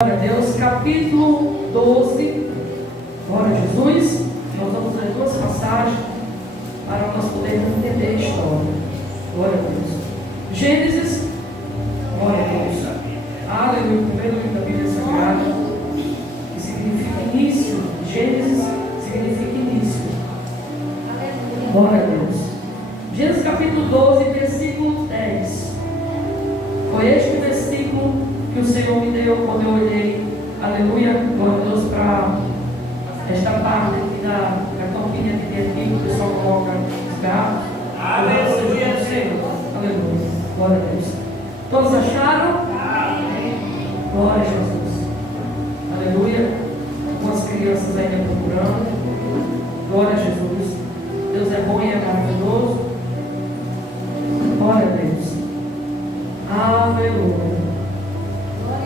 Glória a Deus, capítulo 12, glória a Jesus. Nós vamos ler duas passagens para nós podermos entender a história. Glória a Deus. Gênesis, glória a Deus. Aleluia, o primeiro livro da Bíblia Sagrada, que significa início. Gênesis significa início. Glória a Deus. Gênesis capítulo 12, versículo 10. Foi este versículo que o Senhor me deu quando eu olhei, aleluia, glória a Deus, para esta parte aqui da campinha que tem aqui, que o pessoal coloca os gatos. Aleluia, Senhor. Aleluia, glória a Deus. Todos acharam? Amém. Glória a Jesus. Aleluia. Algumas crianças ainda procurando. Glória a Jesus. Deus é bom e é maravilhoso. Glória a Deus. Aleluia.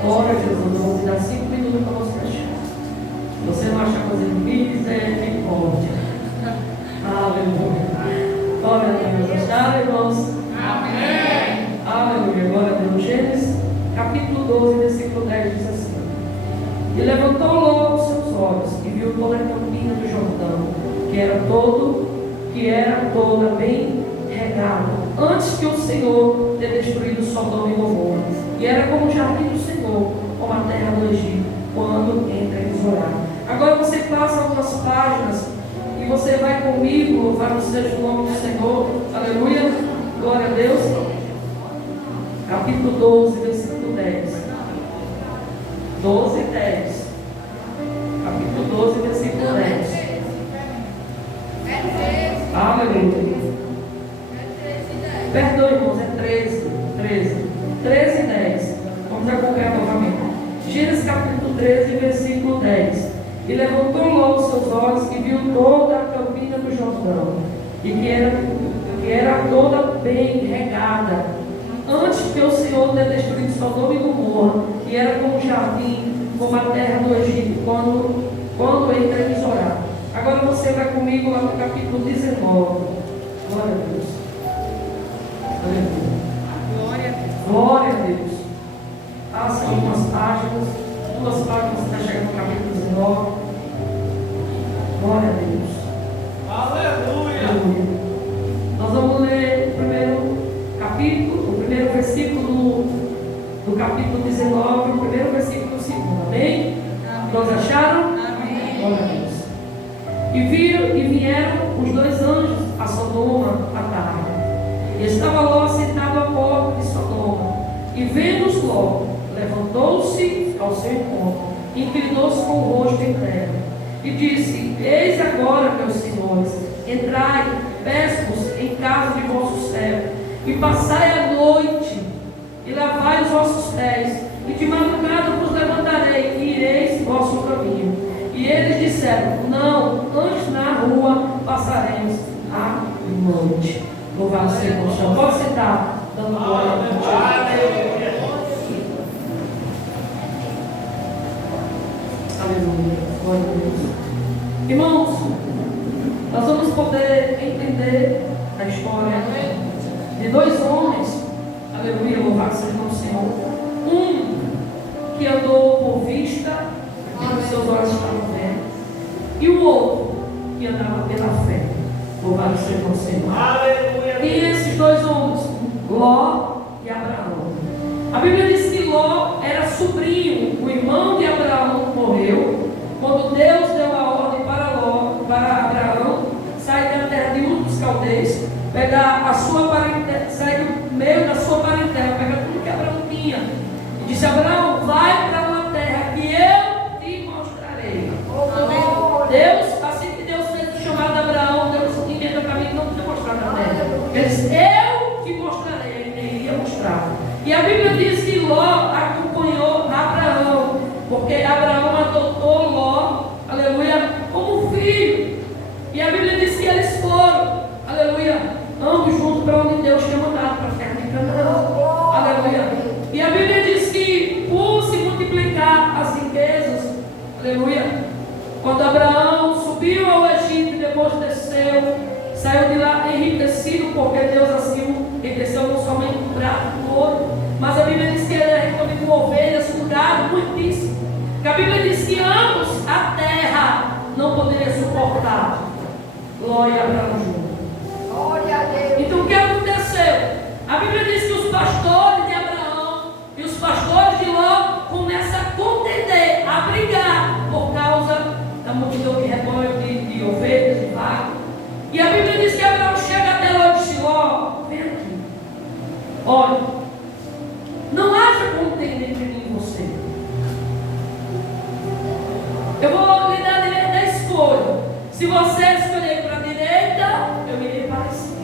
Glória a Jesus, eu vou te dar 5 minutos para você achar. Se você não achar coisa de misericórdia. Aleluia. Glória a Deus. Acharam, irmãos? Amém. Aleluia. Glória a Deus. Gênesis, capítulo 12, versículo 10 diz assim: E levantou logo os seus olhos e viu toda a campina do Jordão, que era toda bem regada, antes que o Senhor ter destruído Sodoma e Gomorra. E era como o jardim do Senhor, como a terra do Egito, quando entra em Zorá. Agora você passa algumas páginas e você vai comigo, louvado seja o nome do Senhor. Aleluia, glória a Deus. Capítulo 12, versículo 10. 12, 10. Capítulo 12, versículo 10. Aleluia. Perdão, irmãos, é 13 e 10. Vamos acompanhar novamente. Gênesis capítulo 13, versículo 10. E levantou logo seus olhos e viu toda a campina do Jordão, e que era toda bem regada, antes que o Senhor ter destruído Sodoma e Gomorra, e era como um jardim, como a terra do Egito, quando entra em Zorá. Agora você vai comigo lá no capítulo 19. Glória a Deus. Aleluia. Glória a Deus. Passa algumas páginas, 2 páginas, você está chegando no capítulo 19. Glória a Deus. Aleluia. Aleluia. Nós vamos ler o primeiro capítulo, o primeiro versículo do capítulo 19, o primeiro versículo do segundo. Amém? Todos acharam? Amém. Glória a Deus. E vieram os 2 anjos a Sodoma à tarde. E estava Ló sentado à porta de Sodoma, e vendo-os logo, levantou-se ao seu encontro, inclinou-se com o rosto em terra, e disse: Eis agora, meus senhores, entrai, peço-vos em casa de vosso servo, e passai a noite, e lavai os vossos pés, e de madrugada vos levantarei, e ireis vosso caminho. E eles disseram: Não, antes na rua passaremos a noite. Louvado seja o Senhor. Pode sentar, dando glória a Deus. Aleluia. Glória a Deus. Irmãos, nós vamos poder entender a história de 2 homens. Aleluia. Louvado seja o Senhor. Um que andou por vista, os seus olhos estavam vendo, e o outro que andava pela fé. Louvado seja o Senhor. Aleluia. E esses 2 homens, Ló e Abraão. A Bíblia diz que Ló era sobrinho, o irmão de Abraão morreu, quando Deus deu a ordem para Abraão sair da terra de Ur dos Caldeus, pegar a sua parentela, sair do meio da sua parentela, pegar tudo que Abraão tinha, e disse: Abraão, vai para uma terra que eu te mostrarei. Deus, assim que Deus fez o chamado de Abraão, Deus inventa o caminho, não podia mostrar na terra. Ele disse: eu te mostrarei. Ele iria mostrar. E a Bíblia diz que Ló acompanhou Abraão, porque Abraão adotou Ló, aleluia, como filho. E a Bíblia diz que eles foram, aleluia, ambos juntos para onde Deus tinha mandado, para a terra de Canaã, aleluia. E a Bíblia diz que por se multiplicar as riquezas, aleluia, quando Abraão subiu ao Egito e depois desceu, saiu de lá enriquecido, porque Deus assim o enriqueceu não somente com prata e ouro, mas a Bíblia diz que ele é recolhido com ovelhas, com gado, muitíssimo. Porque a Bíblia diz que ambos a terra não poderia suportar Ló e Abraão juntos. Glória a Deus. Então o que aconteceu? A Bíblia diz que os pastores de Abraão e os pastores de Ló começam a contender, a brigar por causa da multidão que recolhe de ovelhas, de vacas. E a Bíblia diz que Abraão chega até Ló e diz: Ló, vem aqui. Olha, não haja contenda entre mim e você. Eu vou lhe dar direito da escolha. Se você escolher para a direita, eu irei para a esquerda.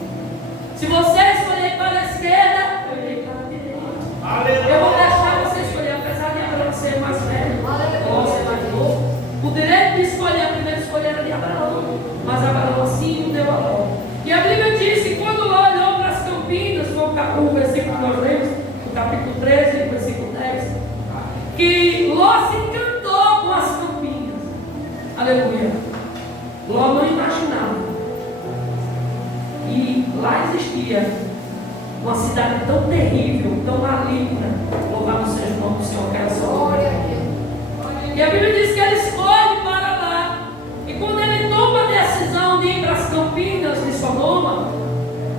Se você escolher para a esquerda, eu irei para a direita. Eu vou deixar você escolher, apesar de Abraão ser mais velho, ou ser mais novo. O direito de escolher, a primeira escolha era de Abraão, mas Abraão assim não deu a Ló. E a Bíblia diz que quando Ló olhou para as campinas, foi o versículo que nós lemos, no capítulo 13, versículo 10, que Ló se encantou com as campinas. Aleluia. Ló não imaginava que lá existia uma cidade tão terrível, tão maligna. Louvado seja o nome do Senhor, que era só. Glória a Deus. E a Bíblia diz que ele escolhe para lá. E quando ele toma a decisão de ir para as campinas de Sodoma,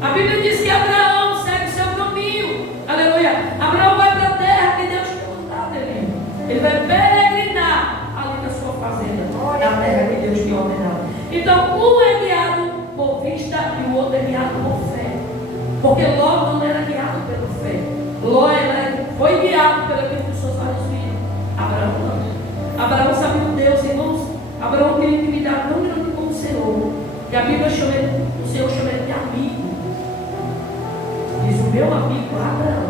a Bíblia diz que Abraão segue o seu caminho. Aleluia. Abraão vai para a terra que Deus tinha mandado ele. Ele vai peregrinar ali na sua fazenda, na terra que Deus tinha ordenado. Então, um é guiado por vista e o outro é guiado por fé. Porque Ló não era guiado pela fé. Ló foi guiado pelo que os seus olhos viram. Abraão não. Abraão sabia de Deus, irmãos. Abraão tinha uma intimidade tão grande com o Senhor, que a Bíblia chama ele, o Senhor chama ele de amigo. Diz: o meu amigo Abraão.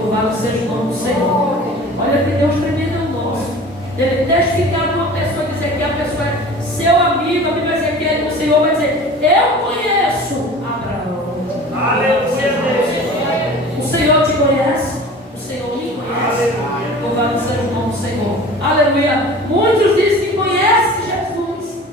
Louvado seja o nome do Senhor. Olha que Deus tremendo é o nosso. Ele testificar uma pessoa, dizer que a pessoa é seu amigo. A Bíblia vai dizer que o Senhor vai dizer: eu conheço Abraão. Aleluia. O Senhor te conhece, o Senhor me conhece. Louvado seja o nome do Senhor. Aleluia. Muitos dizem que conhecem Jesus,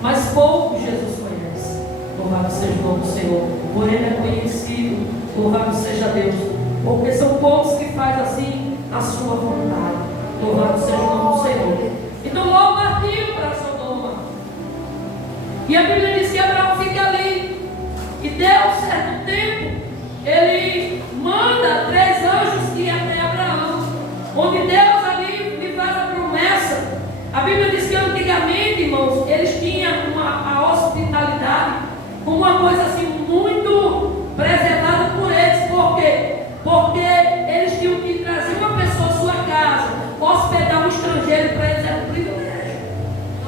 mas poucos Jesus conhece. Louvado seja o nome do Senhor. Por ele é conhecido. Louvado seja Deus. Porque são poucos que fazem assim a sua vontade. Louvado seja o nome do Senhor. Então Ló partiu para Sodoma. E a Bíblia diz que Abraão fica ali. E deu certo tempo, ele manda 3 anjos que iam até Abraão, onde Deus ali lhe faz a promessa. A Bíblia diz que antigamente, irmãos, eles tinham a hospitalidade como uma coisa assim muito preservada por eles. Por quê? Porque eles tinham que trazer uma pessoa à sua casa, hospedar um estrangeiro, para eles era um privilégio.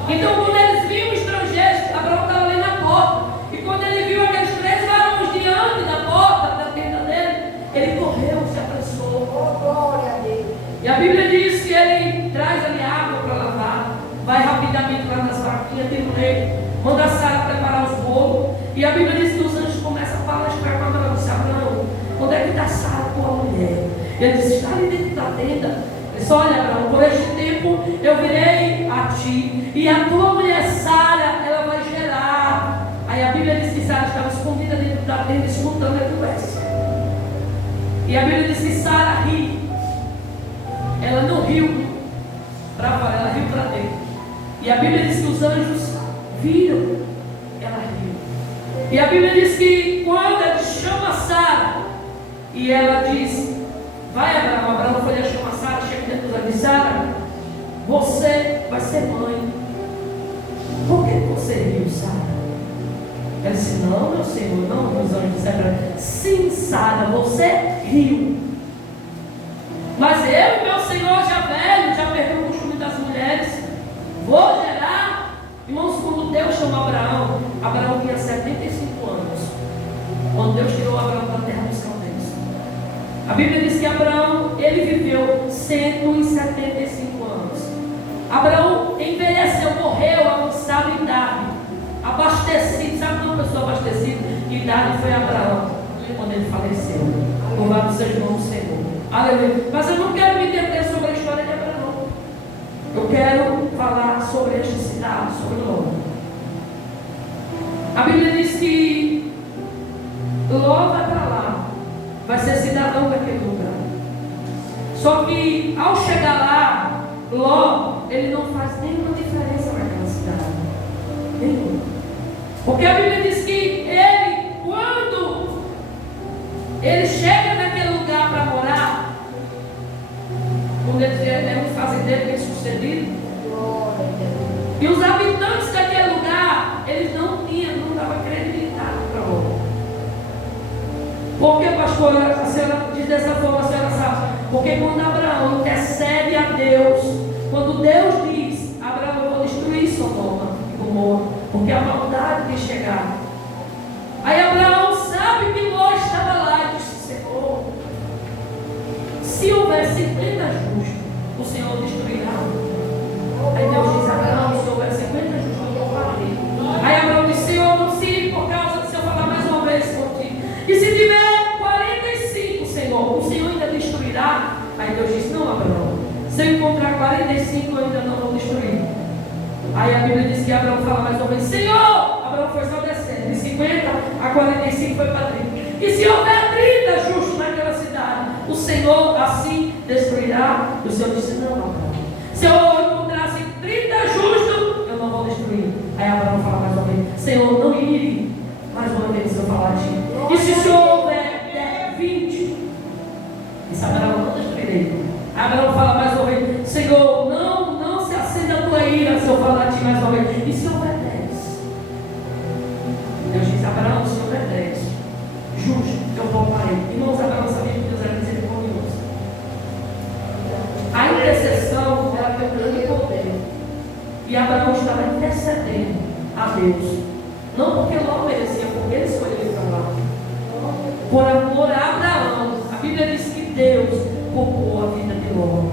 Então, quando eles viam estrangeiros, Abraão estava ali na porta, e quando ele viu aqueles 3 varões diante da porta da tenda dele, ele correu, se apressou. Oh, glória a Deus. E a Bíblia diz que ele traz ali água para lavar, vai rapidamente lá nas vaquinhas, tem um leite, manda a Sara preparar os bolos. E a Bíblia diz que os anjos começam a palestrar com Abraão. Disse: Abraão, onde é que está Sara, tua mulher? E ele disse: está ali dentro da tenda. Ele disse: olha, Abraão, por este tempo eu virei a ti, e a tua mulher Sara, ela vai gerar. Aí a Bíblia diz que Sara estava escondida dentro da tenda, escutando a conversa. E a Bíblia diz que Sara riu. Ela não riu para fora, ela riu para dentro. E a Bíblia diz que os anjos viram, ela riu. E a Bíblia diz que quando ele chama Sara, e ela diz: vai, Abraão. Abraão foi a chamar Sara, chega dentro da Sara, você vai ser mãe. Por que você riu, Sara? Ela disse: não, meu Senhor, não. Os anjos disseram para ela: sim, Sara, você riu. Mas eu, meu Senhor, já velho, já perdi o costume das mulheres, vou gerar. Irmãos, quando Deus chamou Abraão, Abraão tinha 75 anos. Quando Deus tirou Abraão da terra dos caldeus. A Bíblia diz que Abraão, ele viveu 175 anos. Abraão envelheceu, morreu avançado em idade, abastecido. Sabe quando uma pessoa abastecida? Idade foi Abraão, quando ele faleceu. Louvado seja o nome do Senhor. Aleluia. Mas eu não quero me deter sobre a história de Abraão. Eu quero falar sobre esta cidade, sobre Ló. A Bíblia diz que Ló vai para lá, vai ser cidadão daquele lugar. Só que ao chegar lá, Ló ele não faz nenhuma diferença naquela cidade. Nenhuma. Porque a Bíblia diz que ele, quando ele chega naquele lugar para morar, quando ele era um fazendeiro bem sucedido, e os habitantes daquele lugar, eles não davam credibilidade para o homem. Por que, pastora, a senhora diz dessa forma, a senhora sabe? Porque quando Abraão intercede a Deus, quando Deus diz, Abraão, eu vou destruir Sodoma e Gomorra, porque a maldade de chegar. Aí Abraão sabe que Ló estava lá e disse, Senhor, se houver 50 justos, o Senhor destruirá. Aí Deus diz, Abraão, se houver 50 justos, eu vou fazer. Aí Abraão disse, Senhor, não se por causa de se eu falar mais uma vez contigo. E se tiver 45, Senhor, o Senhor ainda destruirá? Aí Deus disse, não, Abraão, se eu encontrar 45, eu ainda não vou destruir. Aí a Bíblia diz que Abraão fala mais uma vez, Senhor, Abraão foi só descendo, de 50 a 45 foi para 30. E se houver 30 justos naquela cidade, o Senhor assim destruirá? E o Senhor disse, não, Abraão, se eu encontrasse 30 justos, eu não vou destruir. Aí Abraão fala mais uma vez, Senhor, não irei mais uma vez se eu falar de ti. E se o Senhor houver 20, disse Abraão, não destruirei. Abraão fala mais uma vez, Senhor, não se acenda a tua ira se eu falar de ti mais uma vez. E se houver 10? Deus disse, Abraão, se houver 10, justo, eu pouparei. Irmãos, Abraão sabia que Deus era misericordioso. A intercessão era pelo grande poder. E Abraão estava intercedendo a Deus. Não porque Ló merecia, porque ele escolheu ir para lá. Por amor a Abraão, a Bíblia diz que Deus poupou a vida de Ló.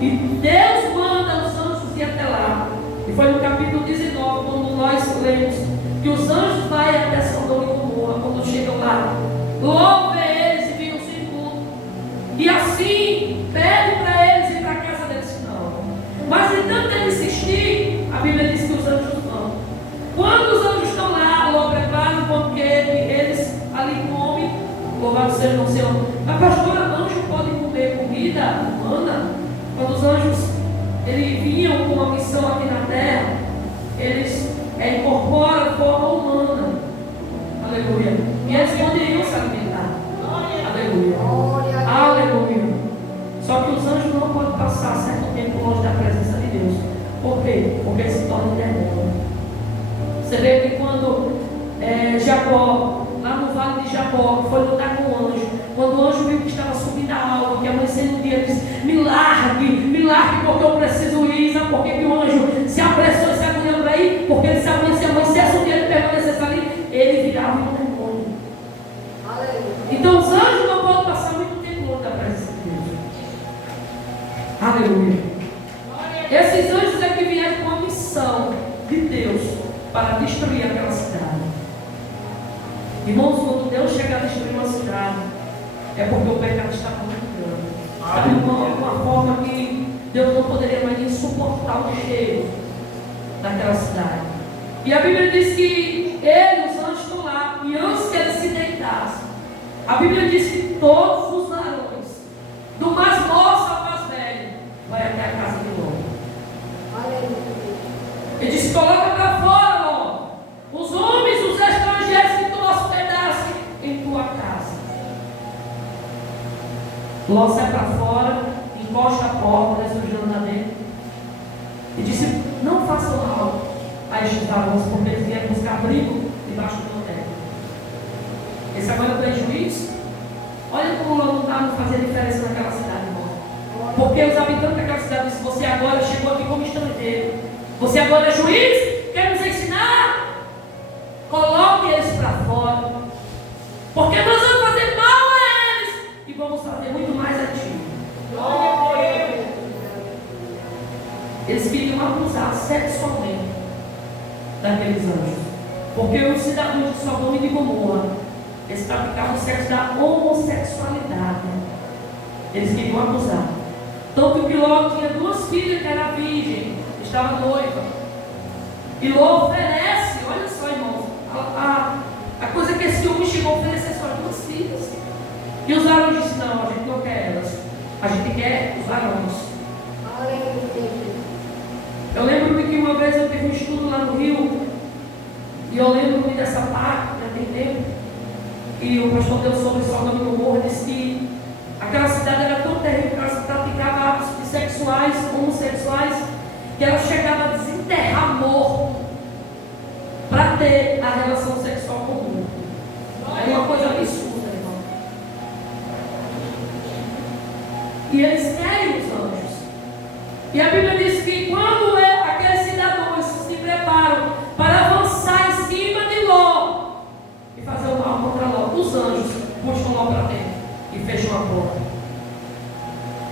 E Deus manda os anjos ir até lá. E foi no capítulo 19, quando nós lemos que os anjos vão até Sodoma e Gomorra. Quando chegam lá, Ló vê eles e viram-se imundos. E assim, pede para eles ir para a casa deles. Não. Mas entanto ele insistir, a Bíblia diz que os anjos vão. Quando os anjos estão lá, Ló prepara um banquete, eles ali comem, louvado seja o Senhor. Mas pastora, anjo pode comer comida humana? Quando os anjos eles vinham com uma missão aqui na terra, eles incorporam a forma humana. Aleluia. E eles poderiam se alimentar. Aleluia. Aleluia. Só que os anjos não podem passar certo tempo longe da presença de Deus. Por quê? Porque eles se tornam demônios. Você vê que quando Jacó, lá no vale de Jacó, foi lutar com o anjo, quando o anjo viu que estava subindo a alva, que amanhecendo o dia, disse, me largue, porque eu preciso ir. Sabe por que o anjo se apressou e se agoniou para ir? Porque ele sabia que se amanhecesse o dia, ele permanecesse ali, ele virava um demônio. Então os anjos não podem passar muito tempo longe da presença de Deus. Aleluia. Esses anjos é que vieram com a missão de Deus para destruir aquela cidade. Irmãos, quando Deus chega a destruir uma cidade, é porque o pecado está muito grande. Está de uma forma que Deus não poderia mais nem suportar o cheiro daquela cidade. E a Bíblia diz que ele, os anjos estão lá, e antes que ele se deitasse, a Bíblia diz que todos os varões, do mais moço ao mais velho, vai até a casa de Ló. Ele disse, coloca para fora, Ló, os homens, os estrangeiros que tu hospedaste em tua casa. Ló sai para fora, encosta a porta, desejando lá dentro, e disse, não façam mal a estes varões, porque eles vieram buscar abrigo debaixo do meu teto. Esse agora é o prejuízo. Olha como Ló não estava fazendo diferença naquela cidade, irmão. Porque os habitantes daquela cidade dizem, você agora chegou aqui como estrangeiro, você agora é juiz, quer nos ensinar? Coloque eles para fora, porque nós vamos fazer mal a eles e vamos fazer muito mais a ti. Eles queriam abusar sexualmente daqueles anjos, porque os cidadãos de Sodoma e de Gomorra, eles praticavam o sexo da homossexualidade. Eles queriam abusar. Tanto que Ló tinha duas filhas que eram virgem, estava noiva. E Ló oferece, olha só, irmãos, a coisa que esse homem chegou a oferecer só duas filhas. E os varões disseram, não, a gente não quer elas, a gente quer os varões. uma vez eu tive um estudo lá no Rio, e eu lembro-me dessa parte, já tem tempo, e o pastor deu sobre Sodoma e Gomorra, disse que aquela cidade era tão terrível que ela praticava atos sexuais, homossexuais, que ela chegava a desenterrar morto para ter a relação sexual com o mundo. É uma coisa absurda, irmão. E eles querem os anjos. E a Bíblia diz que quando aqueles cidadãos se preparam para avançar em cima de Ló e fazer o mal contra Ló, os anjos puxam Ló para dentro e fecham a porta.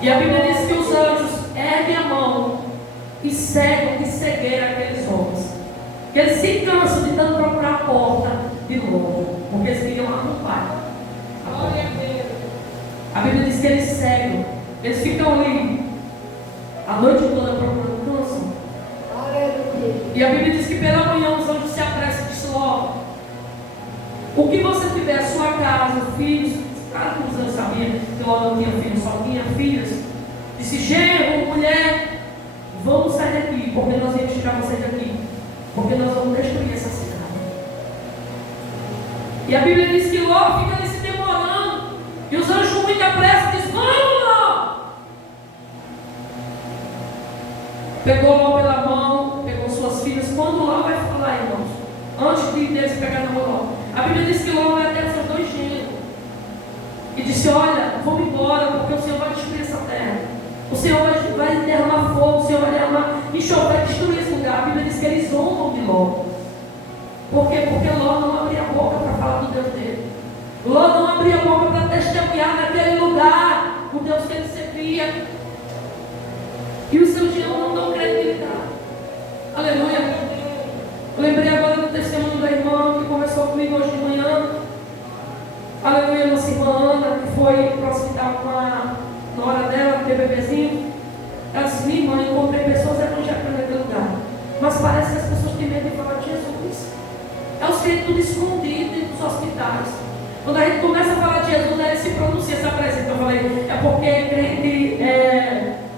E a Bíblia diz que os anjos erguem a mão e cegam de cegueira aqueles homens. Que eles se cansam de tanto procurar a porta de novo, porque eles queriam arrombar. A Bíblia diz que eles cegam, eles ficam ali a noite toda procurando, cansam. E a Bíblia diz que pela manhã os anjos se apressam e dizem: Ló, o que você tiver, a sua casa, filhos, claro que os anjos sabiam que Ló não tinha filhos, só tinha filhas. Disse: genro, mulher, vamos sair daqui, porque nós vamos tirar vocês daqui, porque nós vamos destruir essa cidade. E a Bíblia diz que Ló fica ali se demorando, e os anjos com muita pressa dizem: vamos, Ló! Pegou Ló pela mão, pegou suas filhas. Quando Ló vai falar, irmãos, antes de Deus pegar na mão Ló, a Bíblia diz que Ló vai até os seus 2 genros e disse: olha, vamos embora, porque o Senhor vai destruir essa terra. O Senhor vai derramar fogo, o Senhor vai derramar enxofre, vai destruir esse lugar. A Bíblia diz que eles zombam de Ló. Por quê? Porque Ló não abria a boca para falar do Deus dele. Ló não abria a boca para testemunhar naquele lugar o Deus que ele servia. E os seus genros não dão credibilidade. Aleluia. Eu lembrei agora do testemunho da irmã que conversou comigo hoje de manhã. Aleluia, nossa irmã Ana, que foi para o hospital na hora dela, ter bebezinho. Ela disse: minha irmã, eu encontrei pessoas evangélicas naquele lugar, mas parece que as pessoas têm medo de falar de Jesus. É os crentes tudo escondido dentro dos hospitais. Quando a gente começa a falar de Jesus, ele se pronuncia, se apresenta. Eu falei: é porque crente,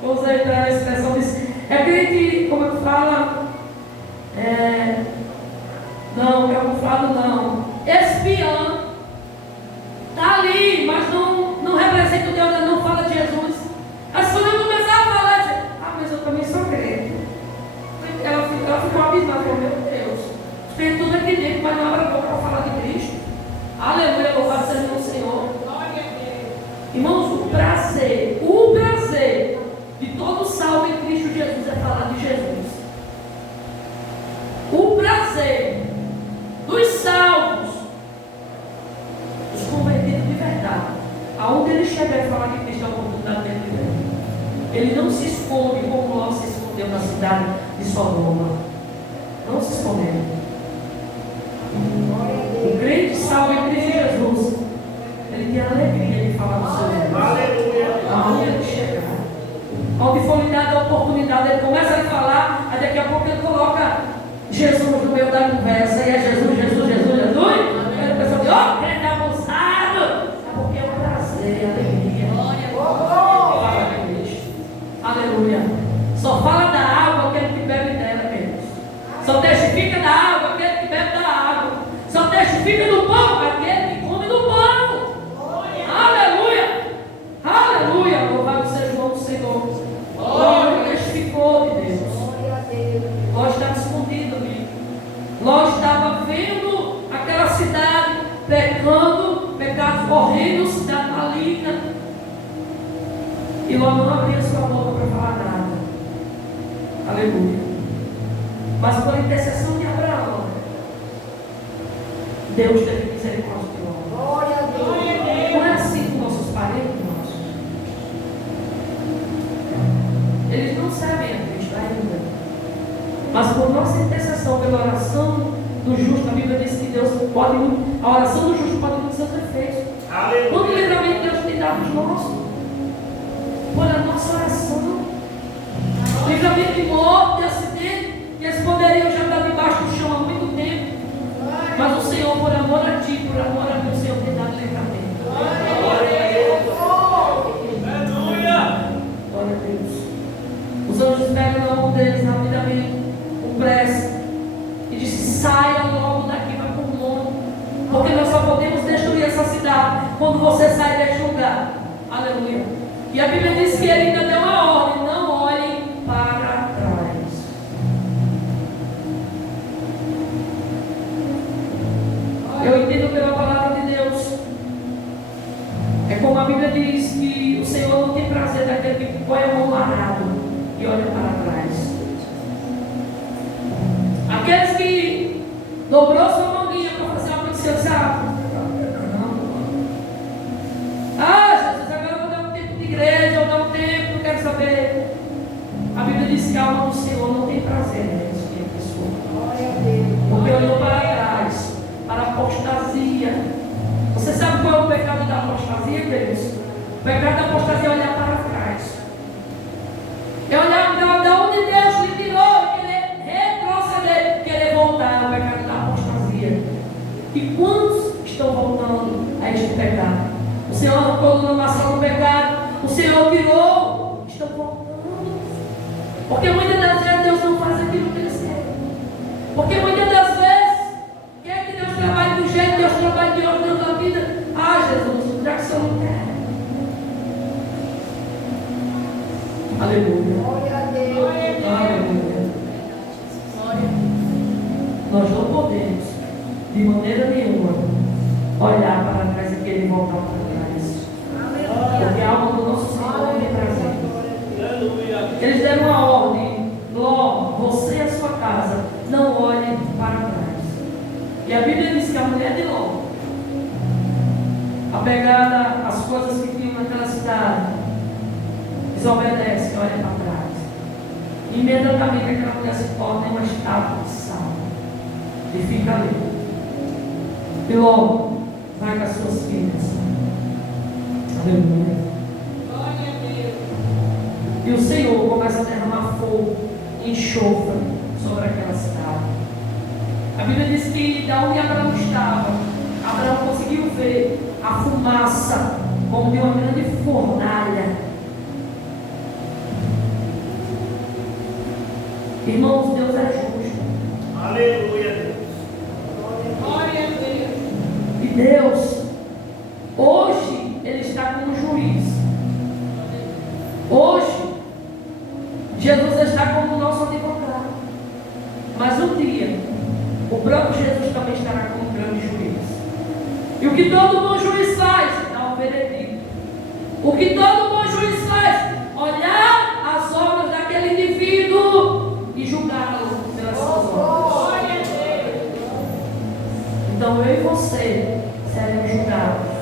vou usar a expressão disso, é crente, como eu falo, não, camuflado não, espião, está ali, mas não representa o Deus, não fala de Jesus. As pessoas vão começar a falar, dizer: mas eu também sou crente. Ela ficou abismada, meu Deus, tem tudo aqui dentro, mas não abre a boca para falar de Cristo. Aleluia, louvado seja o Senhor. Irmãos, o prazer de todo salvo em Cristo Jesus é falar de Jesus. O prazer dos salvos, dos convertidos de verdade, aonde ele chega e falar de Cristo, é a oportunidade dele de ver. Ele não se esconde como Ló se escondeu na cidade de Sodoma. Não se escondeu. O crente salvo em Cristo Jesus, ele tem a alegria de falar do Senhor. Aonde ele chegar, onde for lhe dada a oportunidade, ele começa a falar, aí daqui a pouco ele coloca Jesus no meio da conversa, e é Jesus, Jesus, Jesus, Jesus. Aí a pessoa diz: ó, crente abusado. Porque é um prazer, alegria. Fala de Cristo. Aleluia. Só fala da água aquele que bebe dela, queridos. Só testifica da água aquele que bebe da água. Só testifica do pão aquele que come do pão. Aleluia. Aleluia. Louvado seja o nome do Senhor. Ló testificou de Deus. Ló estava escondido, amigo. Ló estava vendo aquela cidade pecando, pecados horrendos, cidade maligna. E Ló não abria sua boca para falar nada. Aleluia. Mas por intercessão de Abraão, Deus teve misericórdia de Ló. Glória a Deus. Não é assim com nossos parentes, irmãos. Eles não sabem a Cristo ainda. Mas por nossa intercessão, pela oração do justo, a Bíblia diz que Deus pode, a oração do justo pode ter seus efeitos. Quando o livramento Deus tem dado aos nossos, por a nossa oração, livramento de morte, de acidente, que eles poderiam já estar debaixo do chão há muito tempo. Mas o Senhor, por amor a ti, por amor a mim, o Senhor tem dado livramento. Glória a Deus. Os anjos pegam na mão deles rapidamente, o pressa. E disse: saia logo daqui, vai para o mundo. Porque nós só podemos destruir essa cidade quando você sai deste lugar. Aleluia. E a Bíblia diz que ele ainda deu uma ordem: não olhem para trás. Eu entendo pela palavra de Deus. É como a Bíblia diz que o Senhor não tem prazer daquele que põe a mão no arado e olha para trás. Aqueles que dobrou sua mãozinha para fazer algo que o Senhor sabe. Jesus, agora eu vou dar um tempo de igreja, eu vou dar um tempo, não quero saber. A Bíblia diz que a alma do Senhor não tem prazer nesse tipo de pessoa. Porque olhou para trás, para a apostasia. Você sabe qual é o pecado da apostasia, queridos? O pecado da apostasia é olhar para trás. É olhar para onde Deus lhe tirou e querer retroceder, querer voltar ao pecado da apostasia. E quantos estão voltando a este pecado? O Senhor arrancou na maçã do pecado, o Senhor tirou, estão voltando. Porque muitas das vezes Deus não faz aquilo que Ele quer. Porque muitas das vezes quer que Deus trabalhe do jeito, Deus trabalhe de outro, Deus da vida. Jesus, já que o Senhor não quer. Aleluia. Glória a Deus. Aleluia. Nós não podemos, de maneira nenhuma, olhar para trás e querer voltar para trás. Porque a alma do nosso Senhor não tem prazer. Eles deram uma ordem: Ló, você e a sua casa, não olhem para trás. E a Bíblia diz que a mulher de Ló, apegada às coisas que tinham naquela cidade, desobedece, olha para trás. Imediatamente aquela mulher se torna uma estátua de sal e fica ali. E logo vai com as suas filhas. Aleluia. Glória a Deus. E o Senhor começa a derramar fogo e enxofre sobre aquela cidade. A Bíblia diz que da onde Abraão estava, Abraão conseguiu ver a fumaça como de uma grande fornalha. Irmãos, Deus é justo. Aleluia. Glória a Deus. E Deus, hoje, Ele está como juiz. Hoje, Jesus está como nosso advogado. Mas um dia, o próprio Jesus também estará como grande juiz. E o que todo bom juiz faz? Dá um veredito. O que todo bom juiz faz? Olhar as obras daquele indivíduo e julgá-lo pelas suas obras. Glória a Deus. Então eu e você seremos julgados